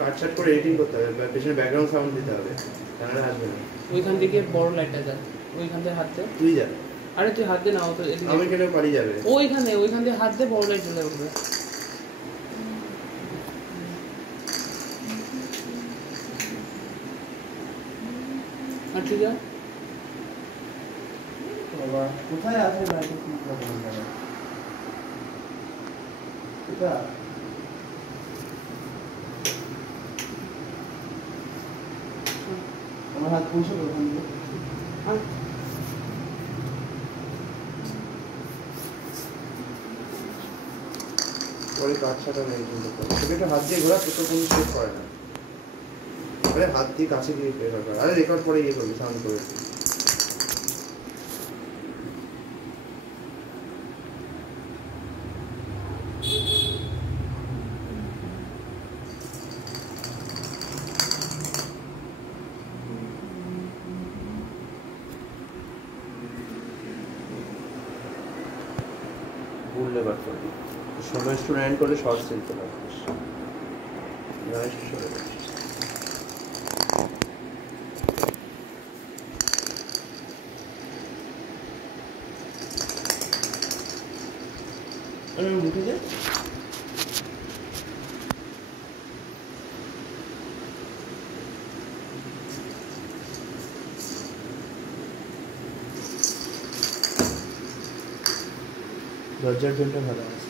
কাট করে এডিটিং করতে হবে, পেছনে ব্যাকগ্রাউন্ড সাউন্ড দিতে হবে, তাহলে আসবে না। ওইখান থেকে বড় লাইটটা যা, ওইখান থেকে হাত দে। তুই যা। আরে তুই হাত দে না, তো আমি কেন পারি যাবে? ওইখান থেকে হাত দে, বড় লাইট জ্বলে উঠবে। আর তুই যা। বাবা কোথায় আছে লাইট? কি প্রবলেম দাদা? এটা আমার হাত পৌঁছে দেবো ওখান থেকে। পরে কাট ছাটা নেই কিন্তু তোকে একটু হাত দিয়ে ঘোরা, তো কোনো সেট করে না। আরে হাত দিয়ে কাছে গিয়ে রেকর্ড কর। আরে রেকর্ড পরে ইয়ে করবি, সাউন্ড করে। ভুললে বাদ করবি, সময় স্টুডেন্ট করে শর্ট সিলতে পারছিস। উঠে যায়। দরজার জন্য ভালো আছে।